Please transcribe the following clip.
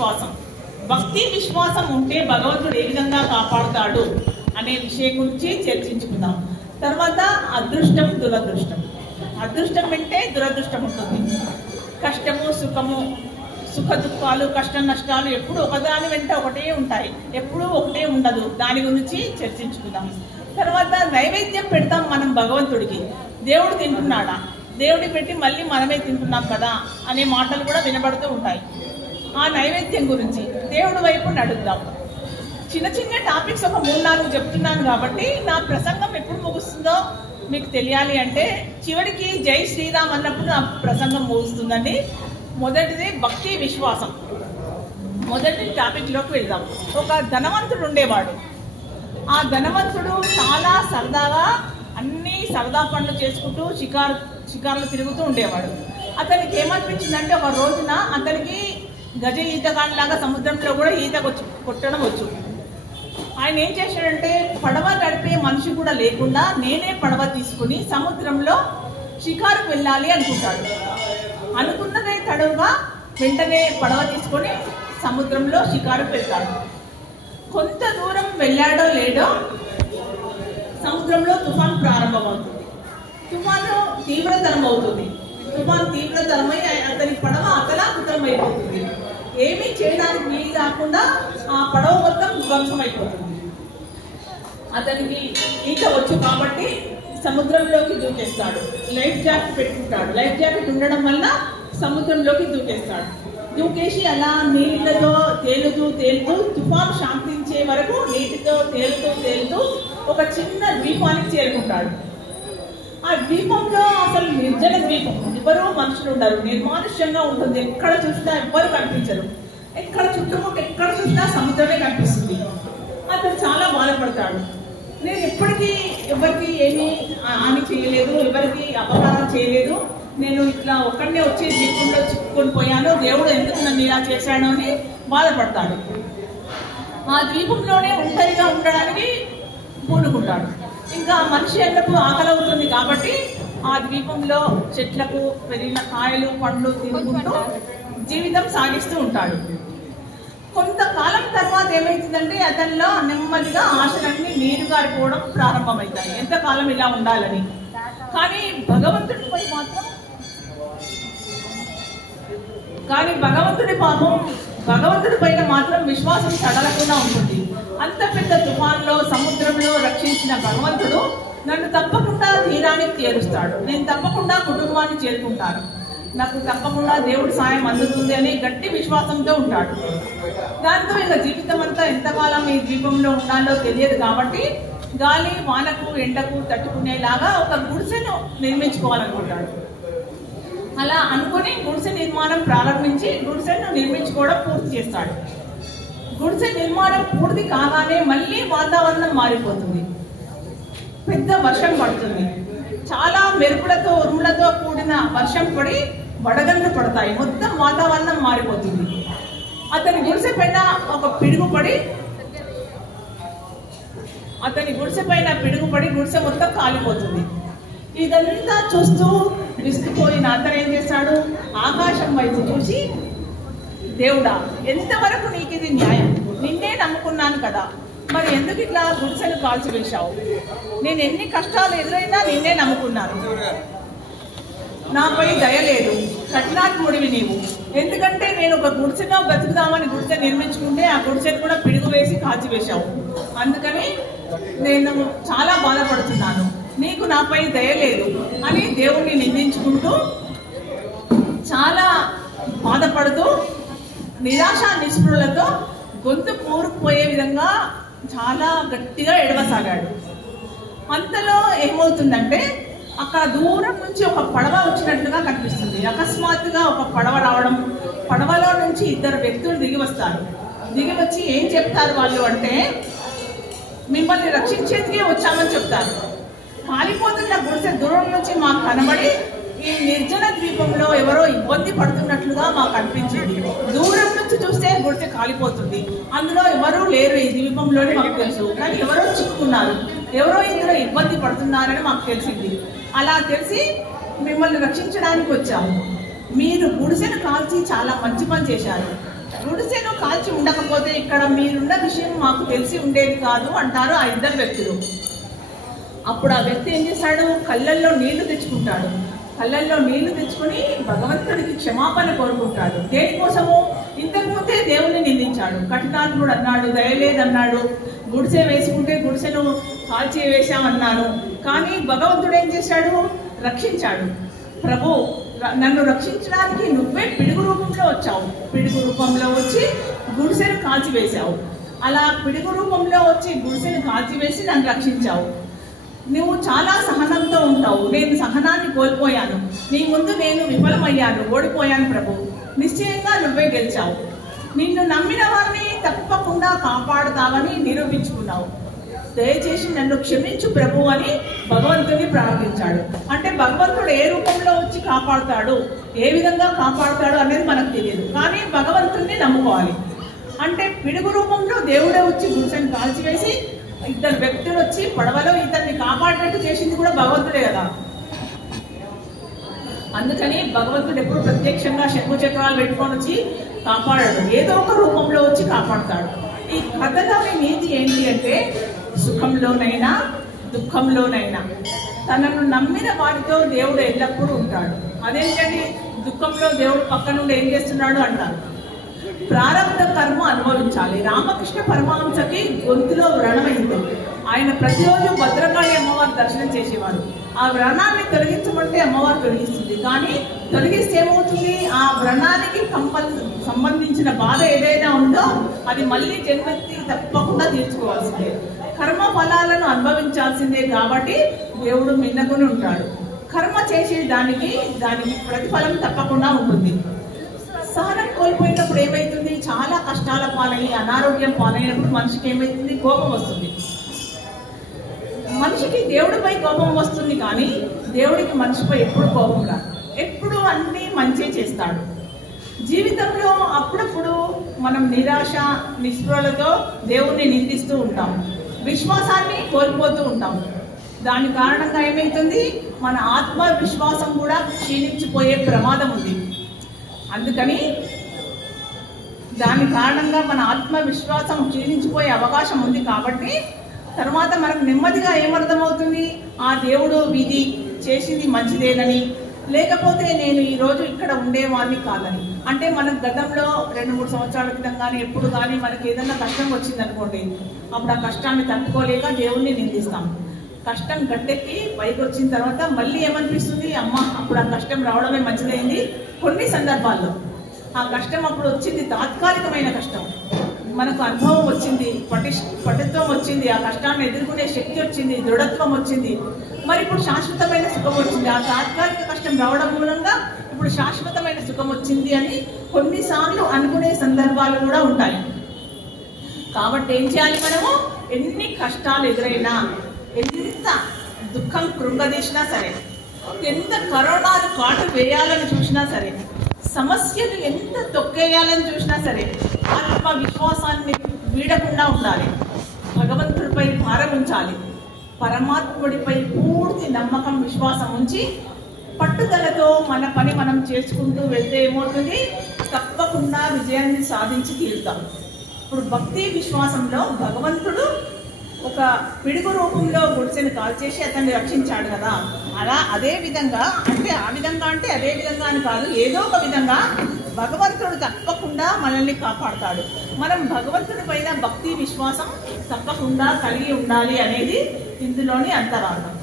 విశ్వాసం. భక్తి విశ్వాసం ఉంటే భగవంతుడు ఏ విధంగా కాపాడుతాడు అనే విషయం గురించి చర్చించుకుందాం. తర్వాత అదృష్టం, దురదృష్టం. అదృష్టం అంటే దురదృష్టం ఉంటుంది. కష్టము, సుఖము, సుఖ దుఃఖాలు, కష్ట నష్టాలు ఎప్పుడు ఒకదాని వెంట ఒకటే ఉంటాయి, ఎప్పుడూ ఒకటే ఉండదు. దాని గురించి చర్చించుకుందాం. తర్వాత నైవేద్యం పెడతాం మనం భగవంతుడికి. దేవుడు తింటున్నాడా, దేవుడి పెట్టి మళ్ళీ మనమే తింటున్నాం కదా అనే మాటలు కూడా వినబడుతూ ఉంటాయి. ఆ నైవేద్యం గురించి దేవుడి వైపు నడుద్దాం. చిన్న చిన్న టాపిక్స్ ఒక 3-4 చెప్తున్నాను కాబట్టి నా ప్రసంగం ఎప్పుడు ముగుస్తుందో మీకు తెలియాలి అంటే చివరికి జై శ్రీరామ్ అన్నప్పుడు నా ప్రసంగం ముగుస్తుందండి. మొదటిది భక్తి విశ్వాసం. మొదటి టాపిక్లోకి వెళ్దాం. ఒక ధనవంతుడు ఉండేవాడు. ఆ ధనవంతుడు చాలా సరదాగా అన్ని సరదా పనులు చేసుకుంటూ షికార్లు తిరుగుతూ ఉండేవాడు. అతనికి ఏమనిపించిందంటే ఒక రోజున అతనికి గజ ఈతగాడిలాగా సముద్రంలో కూడా ఈత కొట్టడం వచ్చు. ఆయన ఏం చేశాడంటే పడవ నడిపే మనిషి కూడా లేకుండా నేనే పడవ తీసుకుని సముద్రంలో షికారుకు వెళ్ళాలి అనుకుంటాడు. అనుకున్నదే తడవుగా వెంటనే పడవ తీసుకొని సముద్రంలో షికారుకు వెళ్తాడు. కొంత దూరం వెళ్ళాడో లేడో సముద్రంలో తుఫాను ప్రారంభమవుతుంది. తుఫాను తీవ్రతరం అవుతుంది. తుఫాను తీవ్రతరమై అతని పడవ అతలాకుతలం అయిపోతుంది. ఏమీ చేయడానికి వీలు కాకుండా ఆ పడవ మొత్తం ధ్వంసం అయిపోతుంది. అతనికి ఈత వచ్చు కాబట్టి సముద్రంలోకి దూకేస్తాడు. లైఫ్ జాకెట్ పెట్టుకుంటాడు. లైఫ్ జాకెట్ ఉండడం వల్ల సముద్రంలోకి దూకేస్తాడు. దూకేసి అలా నీళ్ళతో తేలుతూ తుఫాను శాంతించే వరకు నీటితో తేలుతూ ఒక చిన్న ద్వీపానికి చేరుకుంటాడు. ఆ ద్వీపంలో అసలు నిర్జన ద్వీపం, ఎవరు మనుషులు ఉండరు, నిర్మానుష్యంగా ఉంటుంది. ఎక్కడ చూసినా ఎవ్వరు కనిపించరు. ఎక్కడ చూసినా సముద్రమే కనిపిస్తుంది. అతను చాలా బాధపడతాడు. నేను ఎప్పటికీ ఎవరికి ఏమీ హాని చేయలేదు, ఎవరికి అపకారం చేయలేదు, నేను ఇట్లా ఒక్కడనే వచ్చి ద్వీపంలో చిక్కుకొని పోయాను, దేవుడు ఎందుకు నన్ను ఇలా చేశాడు అని బాధపడతాడు. ఆ ద్వీపంలోనే ఒంటరిగా ఉండడానికి పూనుకుంటాడు. ఇంకా మనిషి అన్నప్పుడు ఆకలి అవుతుంది కాబట్టి ఆ ద్వీపంలో చెట్లకు పెరిగిన కాయలు పండ్లు తినుకుంటూ జీవితం సాగిస్తూ ఉంటాడు. కొంతకాలం తర్వాత ఏమైతుందంటే అతనిలో నెమ్మదిగా ఆశలన్నీ నీరు గారిపోవడం ప్రారంభమవుతాయి. ఎంతకాలం ఇలా ఉండాలని. కానీ భగవంతుడిపై మాత్రం భగవంతుడి పైన మాత్రం విశ్వాసం సడలకుండా ఉంటుంది. అంత పెద్ద తుఫాన్లో సముద్రంలో రక్షించిన భగవంతుడు నన్ను తప్పకుండా తీరానికి చేరుస్తాడు, నేను తప్పకుండా కుటుంబాన్ని చేరుకుంటాను, నాకు తప్పకుండా దేవుడి సాయం అందుతుంది అని గట్టి విశ్వాసంతో ఉంటాడు. దాంతో ఇక జీవితం అంతా ఎంతకాలం ఈ ద్వీపంలో ఉండాలో తెలియదు కాబట్టి గాలి వానకు ఎండకు తట్టుకునేలాగా ఒక గుడిసెను నిర్మించుకోవాలనుకుంటాడు. అలా అనుకుని గుడిసె నిర్మాణం ప్రారంభించి గుడిసెను నిర్మించుకోవడం పూర్తి చేస్తాడు. గుడిసె నిర్మాణం పూర్తి కాగానే మళ్ళీ వాతావరణం మారిపోతుంది. పెద్ద వర్షం పడుతుంది. చాలా మెరుపులతో ఉరుములతో కూడిన వర్షం పడి వడగండ్లు పడతాయి. మొత్తం వాతావరణం మారిపోతుంది. అతని గుడిసె పైన పిడుగుపడి గుడిసె మొత్తం కాలిపోతుంది. ఇదంతా చూస్తూ విసిగిపోయిన అతను ఏం చేశాడు, ఆకాశం వైపు చూసి, దేవుడా ఎంతవరకు నీకు ఇది న్యాయం, నిన్నే నమ్ముకున్నాను కదా, మరి ఎందుకు ఇట్లా గుడిసెను కాల్చివేశావు? నేను ఎన్ని కష్టాలు ఎదురైనా నిన్నే నమ్ముకున్నాను, నాపై దయ లేదు, కఠినాత్ముడివి నీవు. ఎందుకంటే నేను ఒక గుడిసెలో బ్రతుకుదామని గుడిసె నిర్మించుకుంటే ఆ గుడిసెను కూడా పిడుగు వేసి కాల్చివేశావు. అందుకని నేను చాలా బాధపడుతున్నాను, నీకు నాపై దయ లేదు అని దేవుణ్ణి నిందించుకుంటూ చాలా బాధపడుతూ నిరాశ నిస్పృహలతో గొంతు కూరుకుపోయే విధంగా చాలా గట్టిగా ఎడవసాగాడు. అంతలో ఏమవుతుందంటే అక్కడ దూరం నుంచి ఒక పడవ వచ్చినట్లుగా కనిపిస్తుంది. అకస్మాత్తుగా ఒక పడవ రావడం, పడవలో నుంచి 2 వ్యక్తులు దిగి వస్తారు. దిగి వచ్చి ఏం చెప్తారు వాళ్ళు అంటే, మిమ్మల్ని రక్షించేందుకే వచ్చామని చెప్తారు. కాలిపోతున్న గుడిసె దూరం నుంచి మాకు కనబడి ఈ నిర్జన ద్వీపంలో ఎవరో ఇబ్బంది పడుతున్నట్లుగా మాకు అనిపించింది. దూరం నుంచి చూస్తే గుడిసె కాలిపోతుంది, అందులో ఎవరూ లేరు ఈ ద్వీపంలోనే మాకు తెలుసు, కానీ ఎవరో చిక్కుకున్నారు, ఎవరో ఇందులో ఇబ్బంది పడుతున్నారని మాకు తెలిసింది. అలా తెలిసి మిమ్మల్ని రక్షించడానికి వచ్చాము. మీరు గుడిసెను కాల్చి చాలా మంచి పని చేశారు. గుడిసెను కాల్చి ఉండకపోతే ఇక్కడ మీరున్న విషయం మాకు తెలిసి ఉండేది కాదు అంటారు ఆ ఇద్దరు వ్యక్తులు. అప్పుడు ఆ వ్యక్తి ఏం చేశాడు, కళ్ళల్లో నీళ్లు తెచ్చుకుంటాడు. కళ్ళల్లో నీళ్లు తెచ్చుకొని భగవంతుడికి క్షమాపణ కోరుకుంటాడు. దేనికోసము? ఇంతకుముందే దేవుణ్ణి నిందించాడు, కఠినాత్ముడు అన్నాడు, దయలేదన్నాడు, గుడిసె వేసుకుంటే గుడిసెను కాల్చి వేశామన్నాను. కానీ భగవంతుడు ఏం చేశాడు, రక్షించాడు. ప్రభు, నన్ను రక్షించడానికి నువ్వే పిడుగు రూపంలో వచ్చావు, పిడుగు రూపంలో వచ్చి గుడిసెను కాల్చివేశావు. అలా పిడుగు రూపంలో వచ్చి గుడిసెను కాల్చివేసి నన్ను రక్షించావు. నువ్వు చాలా సహనంతో ఉంటావు, నేను సహనాన్ని కోల్పోయాను, నీ ముందు నేను విఫలమయ్యాను, ఓడిపోయాను ప్రభు, నిశ్చయంగా నువ్వే గెలిచావు, నిన్ను నమ్మిన వారిని తప్పకుండా కాపాడుతావని నిరూపించుకున్నావు, దయచేసి నన్ను క్షమించు ప్రభు అని భగవంతుడిని ప్రార్థించాడు. అంటే భగవంతుడు ఏ రూపంలో వచ్చి కాపాడుతాడు, ఏ విధంగా కాపాడుతాడు అనేది మనకు తెలియదు, కానీ భగవంతుడిని నమ్ముకోవాలి. అంటే పిడుగు రూపంలో దేవుడే వచ్చి గుడిసెను కాల్చివేసి ఇద్దరు వ్యక్తులు వచ్చి పడవలో ఇతన్ని కాపాడినట్టు చేసింది కూడా భగవంతుడే కదా. అందుకని భగవంతుడు ఎప్పుడు ప్రత్యక్షంగా శంకు చక్రాలు పెట్టుకొని వచ్చి కాపాడాడు, ఏదో ఒక రూపంలో వచ్చి కాపాడుతాడు. ఈ కథలోని నీతి ఏంటి అంటే, సుఖంలోనైనా దుఃఖంలోనైనా తనను నమ్మిన వారితో దేవుడు ఎల్లప్పుడూ ఉంటాడు. అదేంటండి, దుఃఖంలో దేవుడు పక్క నుండి ఏం చేస్తున్నాడు అంటారు, ప్రారంభ కర్మ అనుభవించాలి. రామకృష్ణ పరమహంసకి గొంతులో వ్రణమైంది. ఆయన ప్రతిరోజు భద్రకాళి అమ్మవారు దర్శనం చేసేవారు. ఆ వ్రణాన్ని తొలగించమంటే అమ్మవారు తొలగిస్తుంది, కానీ తొలగిస్తే ఏమవుతుంది, ఆ వ్రణానికి సంబంధించిన బాధ ఏదైనా ఉందో అది మళ్ళీ జన్మెత్తి తప్పకుండా తీర్చుకోవాల్సిందే. కర్మ ఫలాలను అనుభవించాల్సిందే. కాబట్టి దేవుడు మిన్నకుని ఉంటాడు. కర్మ చేసే దానికి ప్రతిఫలం తప్పకుండా ఉంటుంది. సహనం కోల్పోయినప్పుడు ఏమైతుంది, చాలా కష్టాల పాలయ్యి అనారోగ్యం పాలైనప్పుడు మనిషికి ఏమైతుంది, కోపం వస్తుంది. మనిషికి దేవుడిపై కోపం వస్తుంది, కానీ దేవుడికి మనిషిపై ఎప్పుడు కోపం రాదు, ఎప్పుడు అన్నీ మంచి చేస్తాడు. జీవితంలో అప్పుడప్పుడు మనం నిరాశ నిస్పృహలతో దేవుణ్ణి నిందిస్తూ ఉంటాం, విశ్వాసాన్ని కోల్పోతూ ఉంటాం. దాని కారణంగా ఏమైతుంది, మన ఆత్మవిశ్వాసం కూడా క్షీణించిపోయే ప్రమాదం ఉంది. అందుకని దాని కారణంగా మన ఆత్మవిశ్వాసం క్షీణించిపోయే అవకాశం ఉంది. కాబట్టి తర్వాత మనకు నెమ్మదిగా ఏమర్థమవుతుంది, ఆ దేవుడు విధి చేసింది మంచిదేనని, లేకపోతే నేను ఈరోజు ఇక్కడ ఉండేవాడిని కాదని. అంటే మనకు గతంలో 2-3 సంవత్సరాల క్రితం కానీ ఎప్పుడు కానీ మనకి ఏదైనా కష్టం వచ్చింది అనుకోండి, అప్పుడు ఆ కష్టాన్ని తట్టుకోలేక దేవుణ్ణి నిందిస్తాం. కష్టం గట్టెక్కి పైకి వచ్చిన తర్వాత మళ్ళీ ఏమనిపిస్తుంది, అమ్మ అప్పుడు ఆ కష్టం రావడమే మంచిదైంది. కొన్ని సందర్భాల్లో ఆ కష్టం అప్పుడు వచ్చింది తాత్కాలికమైన కష్టం, మనకు అనుభవం వచ్చింది, పటుత్వం వచ్చింది, ఆ కష్టాన్ని ఎదుర్కొనే శక్తి వచ్చింది, దృఢత్వం వచ్చింది. మరి ఇప్పుడు శాశ్వతమైన సుఖం వచ్చింది. ఆ తాత్కాలిక కష్టం రావడం మూలంగా ఇప్పుడు శాశ్వతమైన సుఖం వచ్చింది అని కొన్నిసార్లు అనుకునే సందర్భాలు కూడా ఉంటాయి. కాబట్టి ఏం చేయాలి, మనము ఎన్ని కష్టాలు ఎదురైనా, ఎంత దుఃఖం కృంగదీసినా సరే, ఎంత కరోనాలు కాటు వేయాలని చూసినా సరే, సమస్యలు ఎంత తొక్కేయాలని చూసినా సరే, ఆత్మవిశ్వాసాన్ని వీడకుండా ఉండాలి, భగవంతుడిపై భారం ఉంచాలి, పరమాత్ముడిపై పూర్తి నమ్మకం విశ్వాసం ఉంచి పట్టుదలతో మన పని మనం చేసుకుంటూ వెళ్తే ఏమవుతుంది, తప్పకుండా విజయాన్ని సాధించి తీరుతాం. ఇప్పుడు భక్తి విశ్వాసంలో భగవంతుడు ఒక పిడుగు రూపంలో గుడిసెను కాల్చేసి అతన్ని రక్షించాడు కదా, అలా అదే విధంగా అంటే ఆ విధంగా అంటే అదే విధంగా అని కాదు, ఏదో ఒక విధంగా భగవంతుడు తప్పకుండా మనల్ని కాపాడుతాడు. మనం భగవంతుడి పైన భక్తి విశ్వాసం తప్పకుండా కలిగి ఉండాలి అనేది ఇందులోని అంతరార్థం.